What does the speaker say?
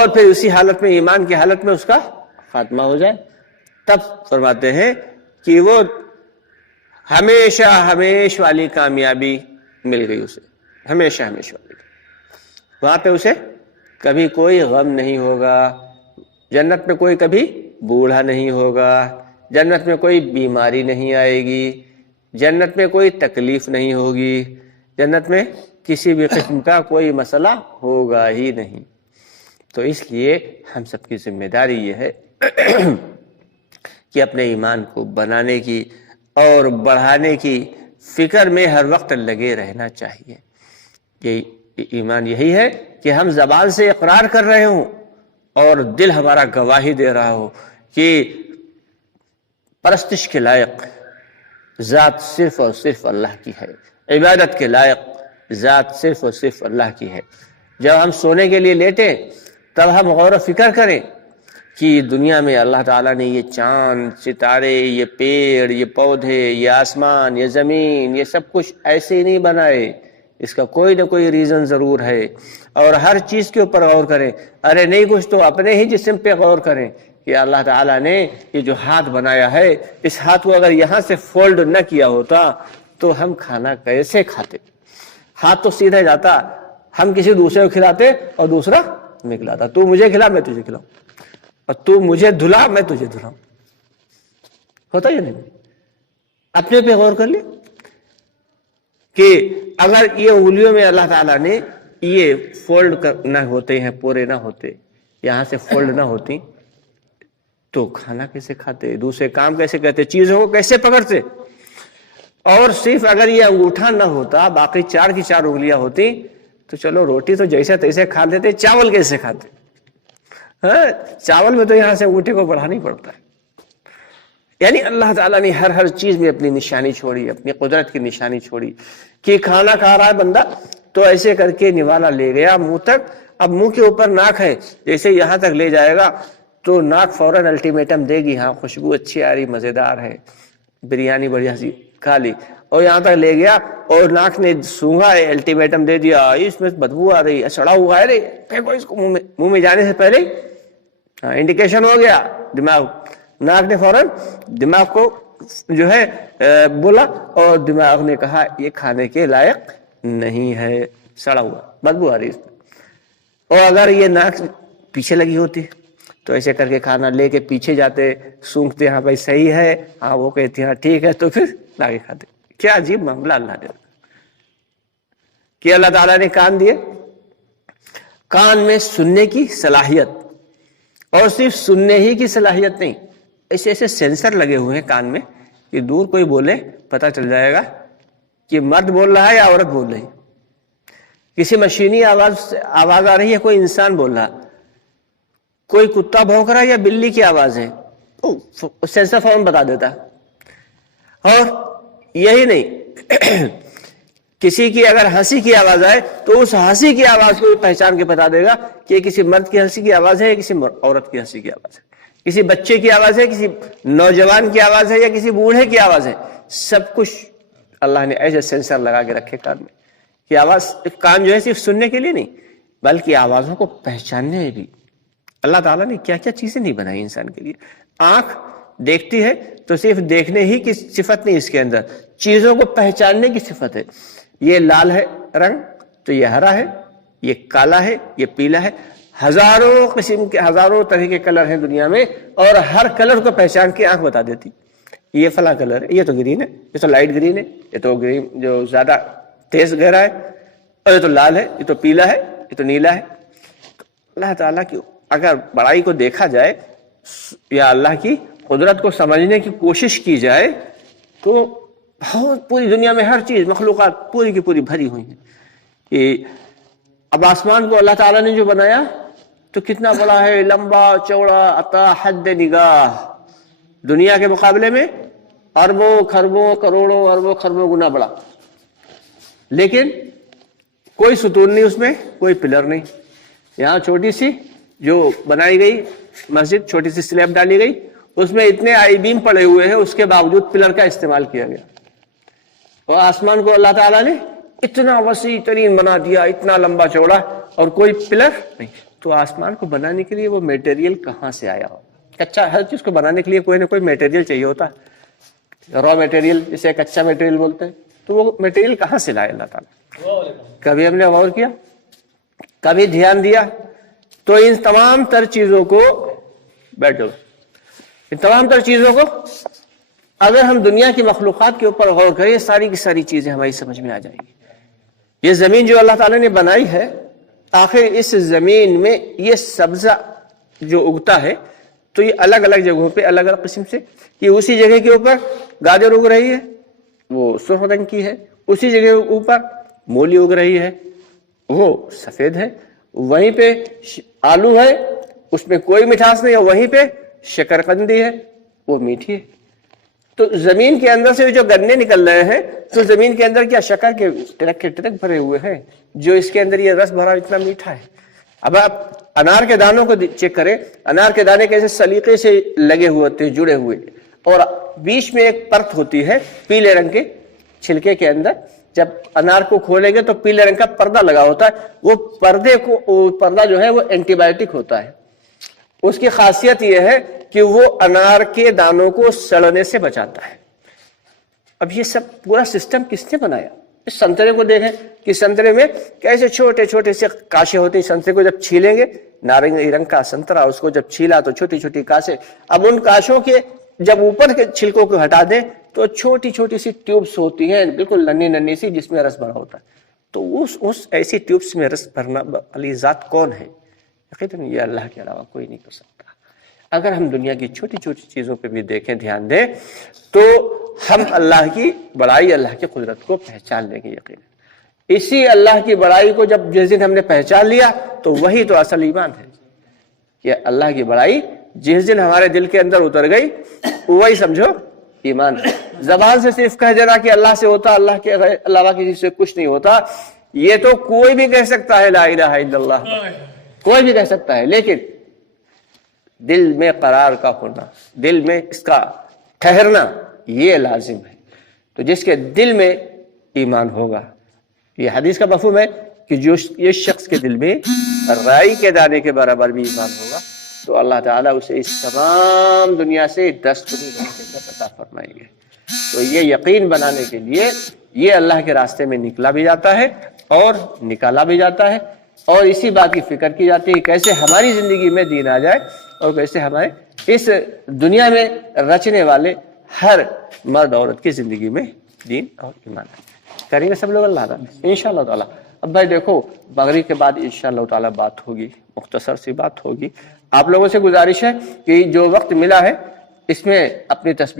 اور پھر اسی حالت میں، ایمان کی حالت میں اس کا خاتمہ ہو جائے، تب فرماتے ہیں کہ وہ ہمیشہ ہمیشہ والی کامیابی مل گئی اسے، ہمیشہ ہمیشہ والی۔ وہاں پہ اسے کبھی کوئی غم نہیں ہوگا، جنت میں کوئی کبھی بوڑھا نہیں ہوگا، جنت میں کوئی بیماری نہیں آئے گی، جنت میں کوئی تکلیف نہیں ہوگی، جنت میں کسی بھی قسم کا کوئی مسئلہ ہوگا ہی نہیں۔ تو اس لیے ہم سب کی ذمہ داری یہ ہے کہ اپنے ایمان کو بنانے کی اور بڑھانے کی فکر میں ہر وقت لگے رہنا چاہیے۔ یہ ایمان یہی ہے کہ ہم زبان سے اقرار کر رہے ہوں اور دل ہمارا گواہی دے رہا ہو کہ پرستش کے لائق ذات صرف اور صرف اللہ کی ہے، عبادت کے لائق ذات صرف اور صرف اللہ کی ہے۔ جب ہم سونے کے لیے لیٹیں تب ہم غور و فکر کریں کہ دنیا میں اللہ تعالیٰ نے یہ چاند، ستارے، یہ پیڑ، یہ پودے، یہ آسمان، یہ زمین، یہ سب کچھ ایسے ہی نہیں بنائے، اس کا کوئی نہ کوئی ریزن ضرور ہے، اور ہر چیز کے اوپر غور کریں۔ ارے نہیں کچھ تو اپنے ہی جسم پہ غور کریں کہ اللہ تعالیٰ نے یہ جو ہاتھ بنایا ہے، اس ہاتھ کو اگر یہاں سے فولڈ نہ کیا ہوتا تو ہم کھانا کیسے کھاتے؟ ہاتھ تو سیدھا جاتا، ہم کسی دوسرے کو کھلاتے اور دوسرا میں کھلاتا، تو مجھے کھلا میں تجھے کھلاؤں، اور تو مجھے دھلا میں تجھے دھلاؤں، ہوتا یا نہیں؟ اپنے پہ غور کر لی کہ اگر یہ انگلیوں میں اللہ تعالیٰ نے یہ فولڈ نہ ہوتے ہیں، پورے نہ ہوتے، یہاں سے فولڈ نہ ہوتی تو کھانا کیسے کھاتے، دوسرے کام کیسے کرتے، چیزوں کو کیسے پکڑتے؟ اور صرف اگر یہ انگوٹھا نہ ہوتا، باقی 4 کی 4 انگلیاں ہوتی تو چلو روٹی تو جیسے تیسے کھا لیتے، چاول کیسے کھاتے؟ ہاں، چاول میں تو یہاں سے انگوٹھے کو بڑھانا ہی پڑتا ہے۔ یعنی اللہ تعالیٰ نے ہر چیز میں اپنی نشانی چھوڑی، اپنی قدرت کی نشانی چھوڑی کہ کھانا کھا رہا ہے بندہ تو ایسے کر کے نوالا لے گیا منہ تک، اب منہ کے اوپر ناک ہے، جیسے یہاں تک لے جائے گا تو ناک فوراً الٹیمیٹم دے گی، ہاں خوشبو اچھی آ رہی، مزیدار ہے، بریانی بڑھیا سی کھا لی، اور یہاں تک لے گیا اور ناک نے سونگا ہے، الٹیمیٹم دے دیا، اس میں بدبو آ رہی ہے، سڑا ہوا ہے، پھینکو اس کو منہ میں جانے سے پہلے انڈیکیشن ہو گیا دماغ، ناک نے فوراً دماغ کو جو ہے بولا، اور دماغ نے کہا یہ کھانے کے لائق نہیں ہے، سڑا ہوا، بدبو آ رہی ہے اس میں۔ اور اگر یہ ناک پیچھے لگی ہوتی تو ایسے کر کے کھانا لے کے پیچھے جاتے، سونگتے، ہاں بھائی صحیح ہے، ہاں وہ کہتے ہیں ٹھیک ہے، تو پھر لا کے کھاتے۔ کیا عجیب معاملہ اللہ نے کہ اللہ تعالیٰ نے کان دیے، کان میں سننے کی صلاحیت، اور صرف سننے ہی کی صلاحیت نہیں، ایسے ایسے سینسر لگے ہوئے ہیں کان میں کہ دور کوئی بولے پتہ چل جائے گا کہ مرد بول رہا ہے یا عورت بول رہی، کسی مشینی آواز آ رہی ہے، کوئی انسان بول رہا، کوئی کتا بھونک رہا ہے یا بلی کی آواز ہے، سینسر فون بتا دیتا۔ اور یہی نہیں، کسی کی اگر ہنسی کی آواز آئے تو اس ہنسی کی آواز کو پہچان کے بتا دے گا کہ یہ کسی مرد کی ہنسی کی آواز ہے یا کسی عورت کی ہنسی کی آواز ہے، کسی بچے کی آواز ہے، کسی نوجوان کی آواز ہے یا کسی بوڑھے کی آواز ہے۔ سب کچھ اللہ نے ایسے سینسر لگا کے رکھے کان میں کہ آواز، کان جو ہے صرف سننے کے لیے نہیں بلکہ آوازوں کو پہچاننے میں بھی۔ اللہ تعالیٰ نے کیا کیا چیزیں نہیں بنائی انسان کے لیے۔ آنکھ دیکھتی ہے تو صرف دیکھنے ہی کی صفت نہیں، اس کے اندر چیزوں کو پہچاننے کی صفت ہے۔ یہ لال ہے رنگ تو یہ ہرا ہے، یہ کالا ہے، یہ پیلا ہے، ہزاروں قسم کے، ہزاروں طرح کے کلر ہیں دنیا میں، اور ہر کلر کو پہچان کے آنکھ بتا دیتی یہ فلاں کلر ہے، یہ تو گرین ہے، یہ تو لائٹ گرین ہے، یہ تو گرین جو زیادہ تیز گہرا ہے، اور یہ تو لال ہے، یہ تو پیلا ہے، یہ تو نیلا ہے۔ اللہ تعالیٰ کی اگر بڑائی کو دیکھا جائے یا اللہ کی قدرت کو سمجھنے کی کوشش کی جائے تو بہت، پوری دنیا میں ہر چیز، مخلوقات پوری کی پوری بھری ہوئی ہیں۔ کہ اب آسمان کو اللہ تعالیٰ نے جو بنایا تو کتنا بڑا ہے، لمبا چوڑا، عطا حد نگاہ، دنیا کے مقابلے میں اربوں خربوں کروڑوں اربوں خربوں گنا بڑا، لیکن کوئی ستون نہیں اس میں، کوئی پلر نہیں۔ یہاں چھوٹی سی جو بنائی گئی مسجد، چھوٹی سی سلیب ڈالی گئی، اس میں اتنے آئی بیم پڑے ہوئے ہیں، اس کے باوجود پلر کا استعمال کیا گیا۔ اور آسمان کو اللہ تعالیٰ نے اتنا وسیع ترین بنا دیا، اتنا لمبا چوڑا، اور کوئی پلر نہیں۔ تو آسمان کو بنانے کے لیے وہ میٹیریل کہاں سے آیا ہو؟ کچا، ہر چیز کو بنانے کے لیے کوئی نہ کوئی میٹیریل چاہیے ہوتا ہے، را میٹیریل جسے کچا میٹیریل بولتے ہیں. تو وہ میٹیریل کہاں سے لائے اللہ تعالیٰ؟ کبھی ہم نے غور کیا؟ کبھی دھیان دیا؟ تو ان تمام تر چیزوں کو بیٹھو، ان تمام تر چیزوں کو اگر ہم دنیا کی مخلوقات کے اوپر غور کریں، ساری کی ساری چیزیں ہماری سمجھ میں آ جائیں گی. یہ زمین جو اللہ تعالیٰ نے بنائی ہے، آخر اس زمین میں یہ سبزہ جو اگتا ہے تو یہ الگ الگ جگہوں پہ الگ الگ قسم سے، یہ اسی جگہ کے اوپر گاجر اگ رہی ہے، وہ سرخ رنگ کی ہے، اسی جگہ کے اوپر مولی اگ رہی ہے، وہ سفید ہے، وہیں پہ آلو ہے، اس میں کوئی مٹھاس نہیں ہے، وہیں پہ شکرقندی ہے، وہ میٹھی ہے. تو زمین کے اندر سے جو گنے نکل رہے ہیں تو زمین کے اندر کیا شکر کے ٹرک بھرے ہوئے ہیں جو اس کے اندر یہ رس بھرا اتنا میٹھا ہے. اب آپ انار کے دانوں کو چیک کریں، انار کے دانے کیسے سلیقے سے لگے ہوئے ہوتے ہیں، جڑے ہوئے، اور بیچ میں ایک پرت ہوتی ہے پیلے رنگ کے چھلکے کے اندر. جب انار کو کھولیں گے تو پیلے رنگ کا پردہ لگا ہوتا ہے، وہ پردہ جو ہے وہ اینٹی بائیوٹک ہوتا ہے. اس کی خاصیت یہ ہے کہ وہ انار کے دانوں کو سڑنے سے بچاتا ہے. اب یہ سب پورا سسٹم کس نے بنایا؟ اس سنترے کو دیکھیں کہ سنترے میں کیسے چھوٹے چھوٹے سے کاشے ہوتے ہیں. سنترے کو جب چھیلیں گے، نارنگی رنگ کا سنترا، اس کو جب چھیلا تو چھوٹی چھوٹی کاشے. اب ان کاشوں کے جب اوپر کے چھلکوں کو ہٹا دیں تو چھوٹی چھوٹی سی ٹیوبس ہوتی ہیں، بالکل ننھی ننھی سی، جس میں رس بھرا ہوتا ہے. تو اس ایسی ٹیوبس میں رس بھرنا والی ذات کون ہے؟ یقیناً یہ اللہ کے علاوہ کوئی نہیں کر سکتا. اگر ہم دنیا کی چھوٹی چھوٹی چیزوں پہ بھی دیکھیں، دھیان دیں، تو ہم اللہ کی بڑائی، اللہ کی قدرت کو پہچان لیں گے. یقیناً اسی اللہ کی بڑائی کو جب جس دن ہم نے پہچان لیا تو وہی تو اصل ایمان ہے. کہ اللہ کی بڑائی جس دن ہمارے دل کے اندر اتر گئی، وہی سمجھو ایمان ہے. زبان سے صرف کہہ دینا کہ اللہ سے ہوتا، اللہ کے علاوہ کسی سے کچھ نہیں ہوتا، یہ تو کوئی بھی کہہ سکتا ہے لا الہ الا اللہ، کوئی بھی کہہ سکتا ہے، لیکن دل میں قرار کا ہونا، دل میں اس کا ٹھہرنا، یہ لازم ہے. تو جس کے دل میں ایمان ہوگا، یہ حدیث کا مفہوم ہے کہ جو یہ شخص کے دل میں رائی کے دانے کے برابر بھی ایمان ہوگا تو اللہ تعالیٰ اسے اس تمام دنیا سے 10 گنی برکت عطا فرمائیں گے. تو یہ یقین بنانے کے لیے یہ اللہ کے راستے میں نکلا بھی جاتا ہے اور نکالا بھی جاتا ہے، اور اسی بات کی فکر کی جاتی ہے کیسے ہماری زندگی میں دین آ جائے اور کیسے ہمارے اس دنیا میں رچنے والے ہر مرد عورت کی زندگی میں دین اور ایمان آ جائے. کریں گے سب لوگ اللہ تعالیٰ انشاءاللہ تعالیٰ. اب بھائی دیکھو، مغرب کے بعد انشاءاللہ تعالیٰ بات ہوگی، مختصر سی بات ہوگی. آپ لوگوں سے گزارش ہے کہ جو وقت ملا ہے اس میں اپنی تصویر